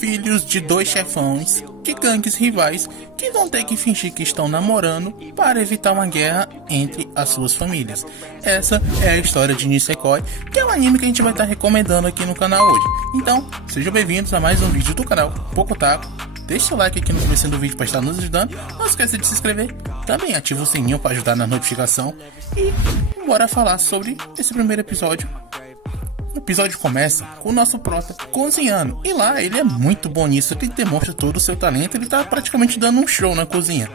Filhos de dois chefões de gangues rivais que vão ter que fingir que estão namorando para evitar uma guerra entre as suas famílias. Essa é a história de Nisekoi, que é um anime que a gente vai estar recomendando aqui no canal hoje. Então, sejam bem-vindos a mais um vídeo do canal Pocotaku. Deixa o like aqui no começo do vídeo para estar nos ajudando. Não esqueça de se inscrever. Também ativa o sininho para ajudar na notificação. E bora falar sobre esse primeiro episódio. O episódio começa com o nosso prota cozinhando. E lá ele é muito bom nisso, ele demonstra todo o seu talento. Ele tá praticamente dando um show na cozinha.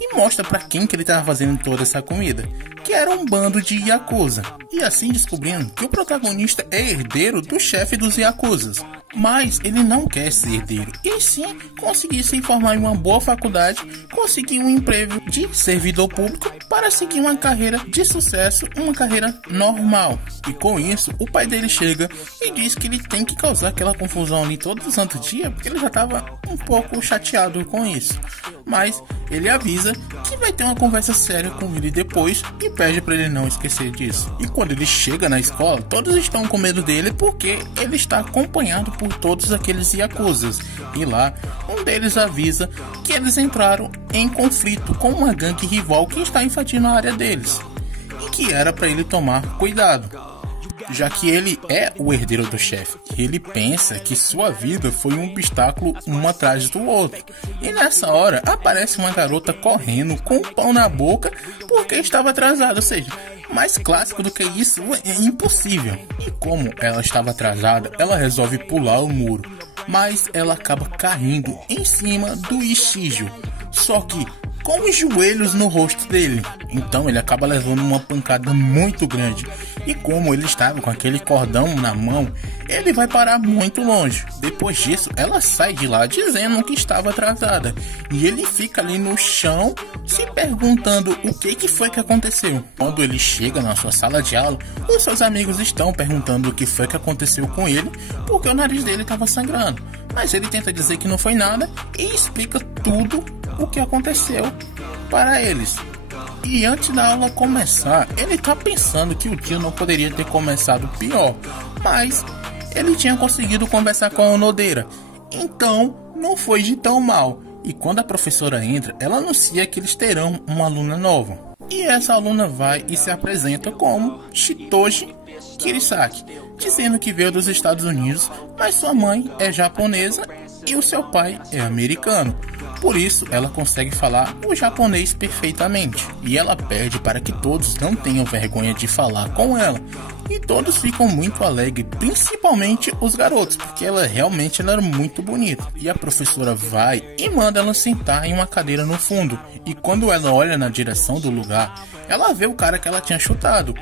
E mostra pra quem que ele tava fazendo toda essa comida, que era um bando de Yakuza. E assim descobrindo que o protagonista é herdeiro do chefe dos Yakuzas. Mas ele não quer ser herdeiro, e sim conseguir se formar em uma boa faculdade, conseguir um emprego de servidor público para seguir uma carreira de sucesso, uma carreira normal. E com isso, o pai dele chega e diz que ele tem que causar aquela confusão ali todo santo dia, porque ele já estava um pouco chateado com isso. Mas ele avisa que vai ter uma conversa séria com ele depois e pede para ele não esquecer disso. E quando ele chega na escola, todos estão com medo dele porque ele está acompanhado por todos aqueles Yakuzas. E lá, um deles avisa que eles entraram em conflito com uma gangue rival que está invadindo a área deles. E que era para ele tomar cuidado, já que ele é o herdeiro do chefe. Ele pensa que sua vida foi um obstáculo um atrás do outro. E nessa hora aparece uma garota correndo com um pão na boca porque estava atrasada. Ou seja, mais clássico do que isso é impossível. E como ela estava atrasada, ela resolve pular o muro, mas ela acaba caindo em cima do Ishijo, só que com os joelhos no rosto dele. Então ele acaba levando uma pancada muito grande. E como ele estava com aquele cordão na mão, ele vai parar muito longe. Depois disso, ela sai de lá dizendo que estava atrasada. E ele fica ali no chão se perguntando o que foi que aconteceu. Quando ele chega na sua sala de aula, os seus amigos estão perguntando o que foi que aconteceu com ele, porque o nariz dele estava sangrando. Mas ele tenta dizer que não foi nada e explica tudo o que aconteceu para eles. E antes da aula começar, ele tá pensando que o dia não poderia ter começado pior, mas ele tinha conseguido conversar com a Onodera, então não foi de tão mal. E quando a professora entra, ela anuncia que eles terão uma aluna nova. E essa aluna vai e se apresenta como Shitoji Kirisaki, dizendo que veio dos Estados Unidos, mas sua mãe é japonesa e o seu pai é americano. Por isso, ela consegue falar o japonês perfeitamente. E ela pede para que todos não tenham vergonha de falar com ela. E todos ficam muito alegres, principalmente os garotos, porque ela realmente era muito bonita. E a professora vai e manda ela sentar em uma cadeira no fundo. E quando ela olha na direção do lugar, ela vê o cara que ela tinha chutado.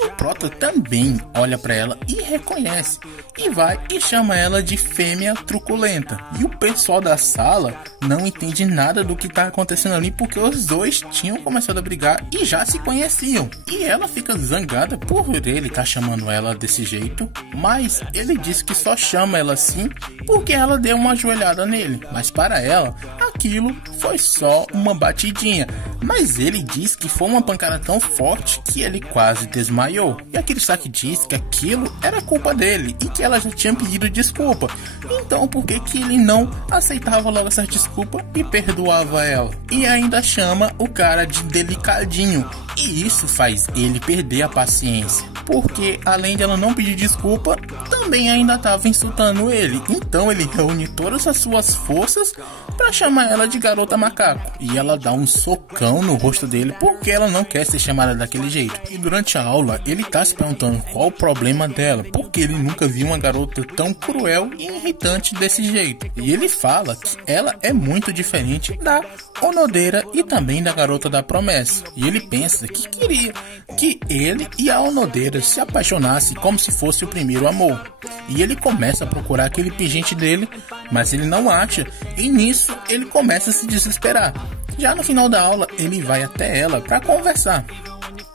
E o prota também olha para ela e reconhece. E vai e chama ela de fêmea truculenta. E o pessoal da sala não entende nada do que está acontecendo ali, porque os dois tinham começado a brigar e já se conheciam. E ela fica zangada por ele estar chamando ela desse jeito, mas ele diz que só chama ela assim porque ela deu uma ajoelhada nele. Mas para ela, aquilo foi só uma batidinha. Mas ele diz que foi uma pancada tão forte que ele quase desmaiou. E aquele saque diz que aquilo era culpa dele e que ela já tinha pedido desculpa. Então por que que ele não aceitava logo essa desculpa e perdoava ela? E ainda chama o cara de delicadinho. E isso faz ele perder a paciência, porque além de ela não pedir desculpa, também ainda estava insultando ele. Então ele reúne todas as suas forças para chamar ela de garota macaco. E ela dá um socão no rosto dele porque ela não quer ser chamada daquele jeito. E durante a aula ele tá se perguntando qual o problema dela, porque ele nunca viu uma garota tão cruel e irritante desse jeito. E ele fala que ela é muito diferente da Onodera e também da garota da promessa. E ele pensa que queria que ele e a Onodera se apaixonassem como se fosse o primeiro amor. E ele começa a procurar aquele pingente dele, mas ele não acha, e nisso ele começa a se desesperar. Já no final da aula ele vai até ela para conversar,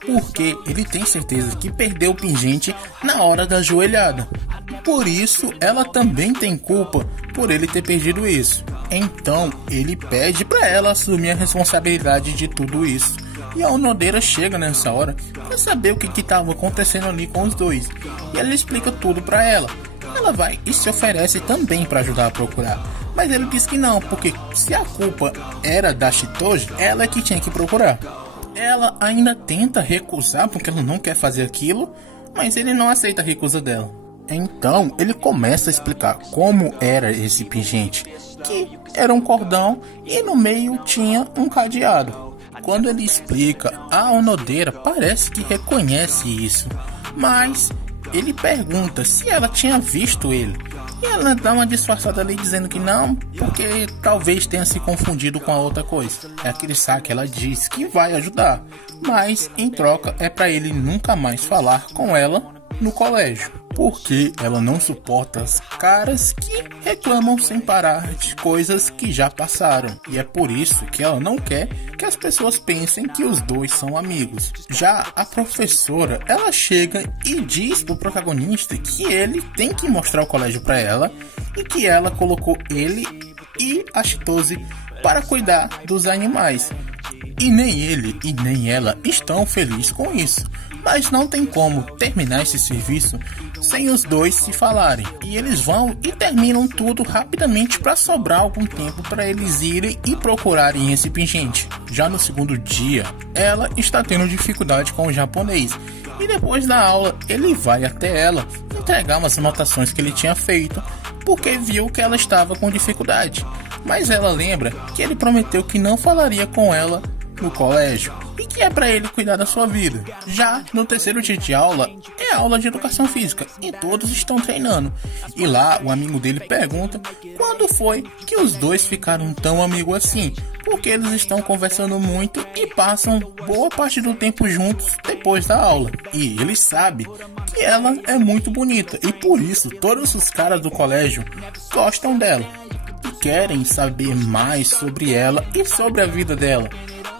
porque ele tem certeza que perdeu o pingente na hora da joelhada. Por isso ela também tem culpa por ele ter perdido isso. Então ele pede para ela assumir a responsabilidade de tudo isso. E a Onodera chega nessa hora para saber o que estava acontecendo ali com os dois. E ela explica tudo para ela. ela vai e se oferece também para ajudar a procurar. Mas ele diz que não, porque se a culpa era da Chitose, ela é que tinha que procurar. Ela ainda tenta recusar porque ela não quer fazer aquilo, mas ele não aceita a recusa dela. Então ele começa a explicar como era esse pingente, que era um cordão e no meio tinha um cadeado. Quando ele explica, a Onodeira parece que reconhece isso, mas ele pergunta se ela tinha visto ele. E ela dá uma disfarçada ali dizendo que não, porque talvez tenha se confundido com a outra coisa. É aquele saque, ela diz que vai ajudar, mas em troca é para ele nunca mais falar com ela no colégio, porque ela não suporta as caras que reclamam sem parar de coisas que já passaram, e é por isso que ela não quer que as pessoas pensem que os dois são amigos. Já a professora, ela chega e diz pro protagonista que ele tem que mostrar o colégio para ela e que ela colocou ele e a Chitose para cuidar dos animais. E nem ele e nem ela estão felizes com isso. Mas não tem como terminar esse serviço sem os dois se falarem. E eles vão e terminam tudo rapidamente para sobrar algum tempo para eles irem e procurarem esse pingente. Já no segundo dia, ela está tendo dificuldade com o japonês. E depois da aula, ele vai até ela entregar umas anotações que ele tinha feito, porque viu que ela estava com dificuldade. Mas ela lembra que ele prometeu que não falaria com ela no colégio e que é para ele cuidar da sua vida. Já no terceiro dia de aula é aula de educação física e todos estão treinando. E lá o amigo dele pergunta quando foi que os dois ficaram tão amigos assim, porque eles estão conversando muito e passam boa parte do tempo juntos depois da aula. E ele sabe que ela é muito bonita e por isso todos os caras do colégio gostam dela e querem saber mais sobre ela e sobre a vida dela.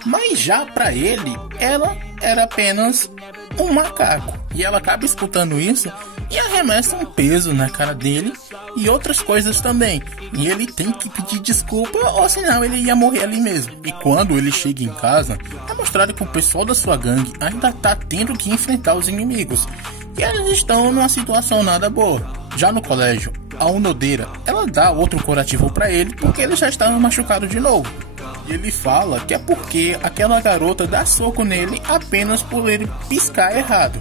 Mas já para ele, ela era apenas um macaco. E ela acaba escutando isso e arremessa um peso na cara dele e outras coisas também. E ele tem que pedir desculpa ou senão ele ia morrer ali mesmo. E quando ele chega em casa, é mostrado que o pessoal da sua gangue ainda tá tendo que enfrentar os inimigos. E eles estão numa situação nada boa. Já no colégio, a Onodeira, ela dá outro curativo para ele porque ele já estava machucado de novo. E ele fala que é porque aquela garota dá soco nele apenas por ele piscar errado.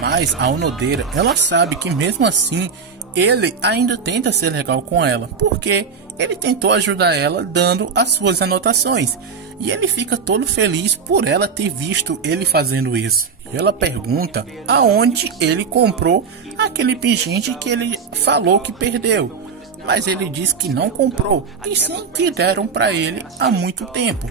Mas a Onodeira, ela sabe que mesmo assim, ele ainda tenta ser legal com ela, porque ele tentou ajudar ela dando as suas anotações. E ele fica todo feliz por ela ter visto ele fazendo isso. E ela pergunta aonde ele comprou aquele pingente que ele falou que perdeu. Mas ele diz que não comprou, e sim que deram para ele há muito tempo,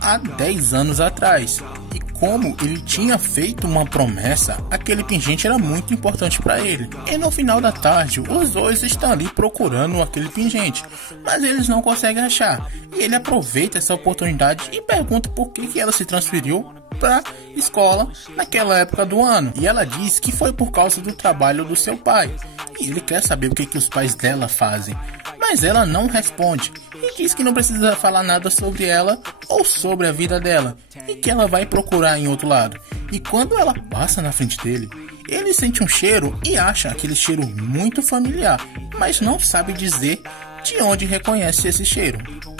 há 10 anos atrás. E como ele tinha feito uma promessa, aquele pingente era muito importante para ele. E no final da tarde, os dois estão ali procurando aquele pingente, mas eles não conseguem achar. E ele aproveita essa oportunidade e pergunta por que ela se transferiu para escola naquela época do ano. E ela diz que foi por causa do trabalho do seu pai. E ele quer saber o que os pais dela fazem. Mas ela não responde e diz que não precisa falar nada sobre ela ou sobre a vida dela e que ela vai procurar em outro lado. E quando ela passa na frente dele, ele sente um cheiro e acha aquele cheiro muito familiar, mas não sabe dizer de onde reconhece esse cheiro.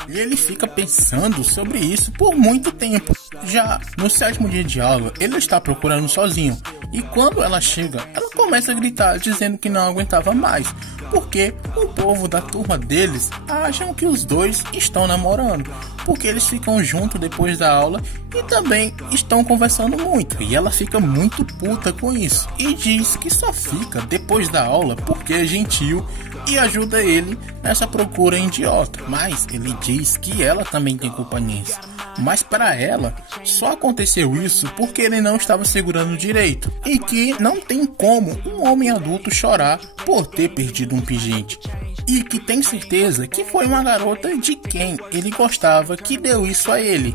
E ele fica pensando sobre isso por muito tempo. Já no sétimo dia de aula, ele está procurando sozinho. E quando ela chega, ela começa a gritar, dizendo que não aguentava mais, porque o povo da turma deles acham que os dois estão namorando, porque eles ficam juntos depois da aula e também estão conversando muito. E ela fica muito puta com isso e diz que só fica depois da aula porque é gentil e ajuda ele nessa procura idiota. Mas ele diz que ela também tem culpa nisso. Mas para ela, só aconteceu isso porque ele não estava segurando direito. E que não tem como um homem adulto chorar por ter perdido um pingente. E que tem certeza que foi uma garota de quem ele gostava que deu isso a ele.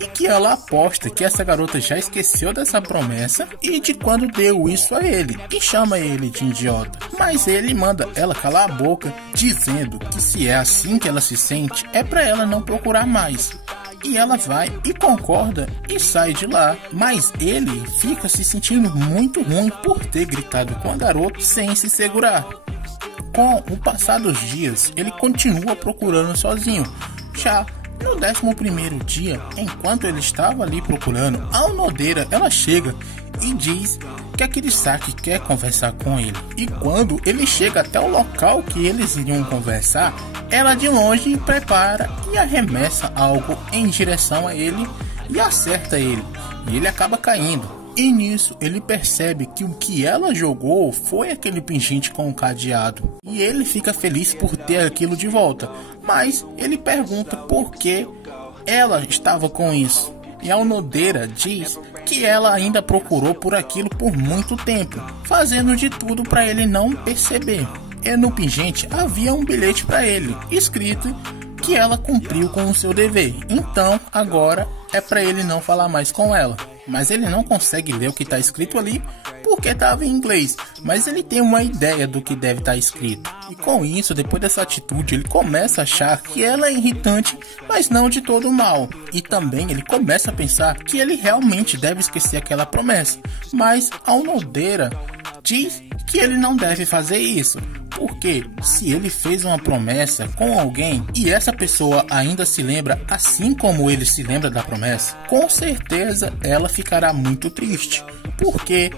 E que ela aposta que essa garota já esqueceu dessa promessa e de quando deu isso a ele. E chama ele de idiota. Mas ele manda ela calar a boca, dizendo que se é assim que ela se sente, é para ela não procurar mais. E ela vai e concorda e sai de lá. Mas ele fica se sentindo muito ruim por ter gritado com a garota sem se segurar. Com o passar dos dias, ele continua procurando sozinho. Já no 11º dia, enquanto ele estava ali procurando, a Onodeira, ela chega e diz que a Kirisaki quer conversar com ele. E quando ele chega até o local que eles iriam conversar, ela de longe prepara e arremessa algo em direção a ele e acerta ele. E ele acaba caindo. E nisso ele percebe que o que ela jogou foi aquele pingente com o cadeado. E ele fica feliz por ter aquilo de volta. Mas ele pergunta por que ela estava com isso. E a Onodeira diz que ela ainda procurou por aquilo por muito tempo, fazendo de tudo para ele não perceber. E no pingente havia um bilhete para ele, escrito que ela cumpriu com o seu dever. Então agora é para ele não falar mais com ela. Mas ele não consegue ler o que está escrito ali porque estava em inglês, mas ele tem uma ideia do que deve estar escrito. E com isso, depois dessa atitude, ele começa a achar que ela é irritante, mas não de todo mal. E também ele começa a pensar que ele realmente deve esquecer aquela promessa. Mas a Onodeira diz que ele não deve fazer isso, porque se ele fez uma promessa com alguém e essa pessoa ainda se lembra assim como ele se lembra da promessa, com certeza ela ficará muito triste, porque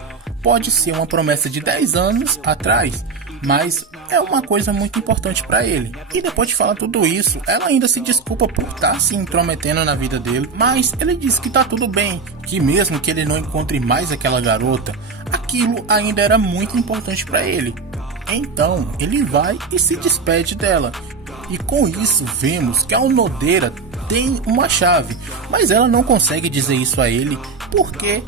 pode ser uma promessa de 10 anos atrás, mas é uma coisa muito importante para ele. E depois de falar tudo isso, ela ainda se desculpa por estar se intrometendo na vida dele, mas ele diz que tá tudo bem, que mesmo que ele não encontre mais aquela garota, aquilo ainda era muito importante para ele. Então ele vai e se despede dela. E com isso vemos que a Onodeira tem uma chave, mas ela não consegue dizer isso a ele porque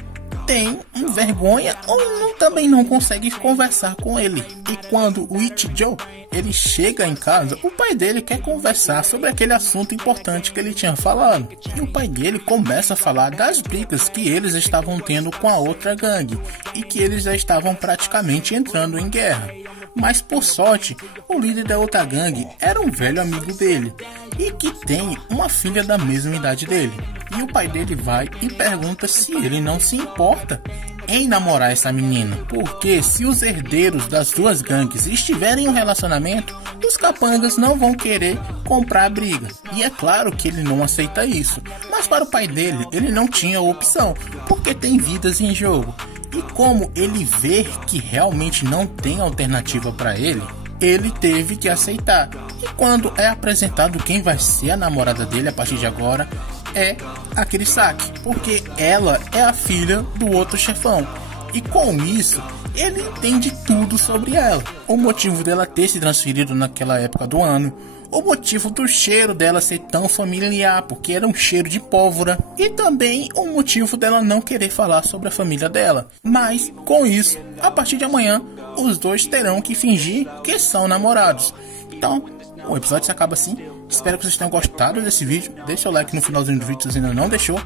tem vergonha ou também não consegue conversar com ele. E quando o Ichijo ele chega em casa, o pai dele quer conversar sobre aquele assunto importante que ele tinha falado. E o pai dele começa a falar das brigas que eles estavam tendo com a outra gangue e que eles já estavam praticamente entrando em guerra. Mas por sorte, o líder da outra gangue era um velho amigo dele e que tem uma filha da mesma idade dele. E o pai dele vai e pergunta se ele não se importa em namorar essa menina, porque se os herdeiros das duas gangues estiverem em um relacionamento, os capangas não vão querer comprar a briga. E é claro que ele não aceita isso, mas para o pai dele, ele não tinha opção, porque tem vidas em jogo. E como ele vê que realmente não tem alternativa para ele, ele teve que aceitar. E quando é apresentado quem vai ser a namorada dele a partir de agora, é a Kirisaki, porque ela é a filha do outro chefão. E com isso, ele entende tudo sobre ela. O motivo dela ter se transferido naquela época do ano, o motivo do cheiro dela ser tão familiar, porque era um cheiro de pólvora, e também o motivo dela não querer falar sobre a família dela. Mas com isso, a partir de amanhã, os dois terão que fingir que são namorados. Então, o episódio se acaba assim. Espero que vocês tenham gostado desse vídeo. Deixa o like no finalzinho do vídeo se ainda não deixou.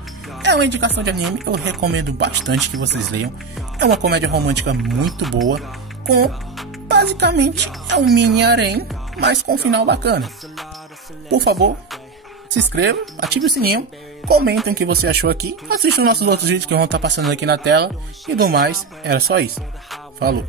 É uma indicação de anime, eu recomendo bastante que vocês leiam. É uma comédia romântica muito boa, com basicamente é um mini harém, mas com um final bacana. Por favor, se inscreva, ative o sininho, comentem o que você achou aqui, assista os nossos outros vídeos que vão estar passando aqui na tela. E do mais, era só isso. Falou!